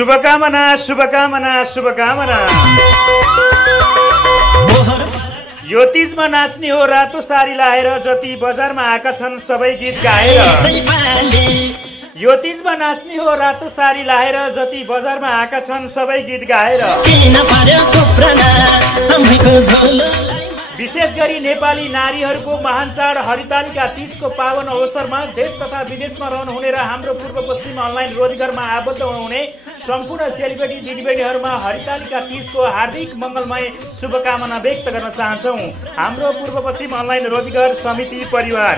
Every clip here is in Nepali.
शुभकामना शुभकामना शुभकामना। यो तीजमा नाच्ने हो रातो सारी लाएर, जति बजारमा आएका छन् सबै गीत गाएर। यो तीजमा नाच्ने हो रातो सारी लाएर, जति बजारमा आएका छन् सबै गीत गाएर। विशेष गरी नेपाली नारीहरूको महान चाड हरितालिका तीजको पावन अवसरमा देश तथा विदेशमा रहनुहुने र हाम्रो पूर्व पश्चिम अनलाइन रोजगारमा आबद्ध हुनुहुने सम्पूर्ण चेलीबेटी दिदीबहिनीहरूमा हरितालिका तीजको हार्दिक मङ्गलमय शुभकामना व्यक्त गर्न चाहन्छौँ। हाम्रो पूर्व पश्चिम अनलाइन रोजगार समिति परिवार।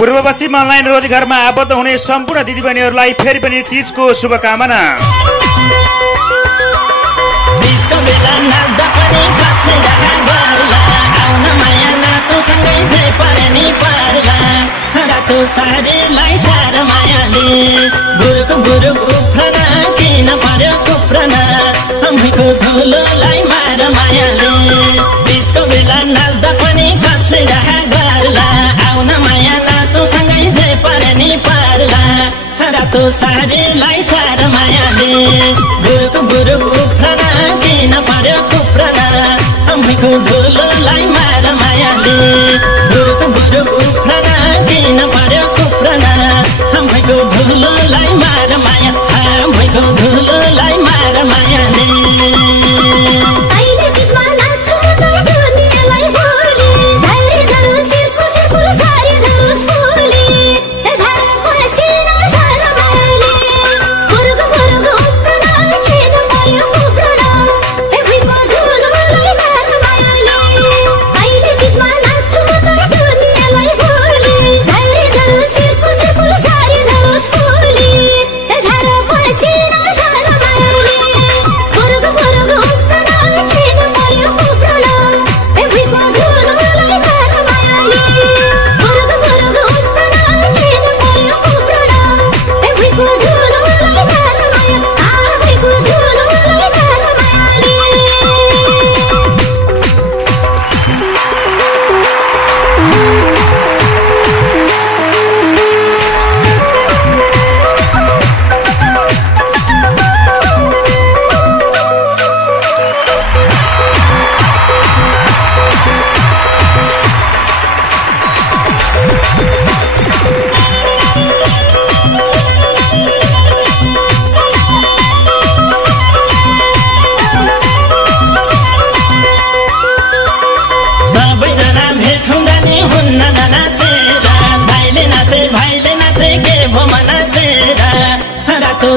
पूर्व पश्चिम अनलाइन रोजगारमा आबद्ध हुने सम्पूर्ण दिदीबहिनीहरूलाई फेरि पनि तीजको शुभकामना। रातो सारीलाई सार मायाले बुरुक बुरुक उफ्रन किन पर्यो कुफ्रन अम्मीको धुलोलाई मार मायाले बुरुक बुरुक उफ्रन किन पर्यो कुफ्रन अम्मीको धुलोलाई मार माया अम्मीको धुलोलाई मार मायाले।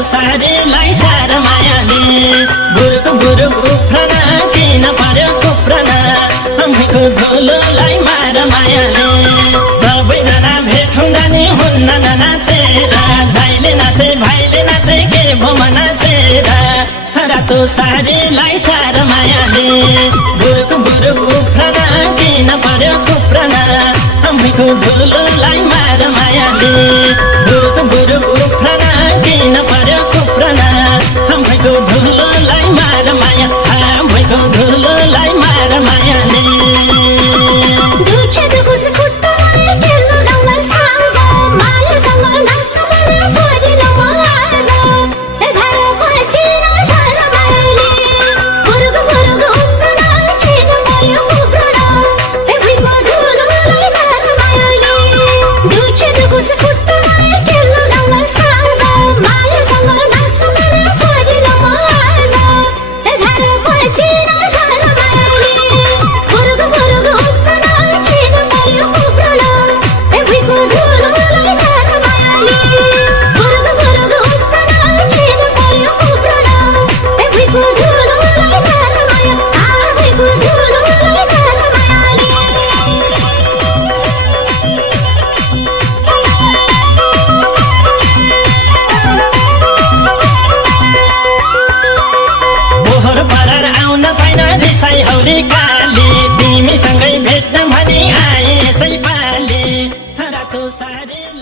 सारीलाई सार मायाले बुरुक बुरुक उफ्रन किन पर्यो कुफ्रन अम्मीको धुलोलाई मार मायाले सबैजना भेटौँ जाने हुन्न नाचेर भाइले नाचे के भोमा नाचेर रातो सारीलाई सार मायाले बुरुक बुरुक उफ्रन किन पर्यो कुफ्रन अम्मीको धुलोलाई मार मायाले बुरुक बुरुक उफ्रन किन पर्यो कुफ्रन अम्मीको धुलोलाई मार माया अम्मीको धुलोलाई मार मायाले दुखे दुखो से खुट्टा मारे खेल्नु सारी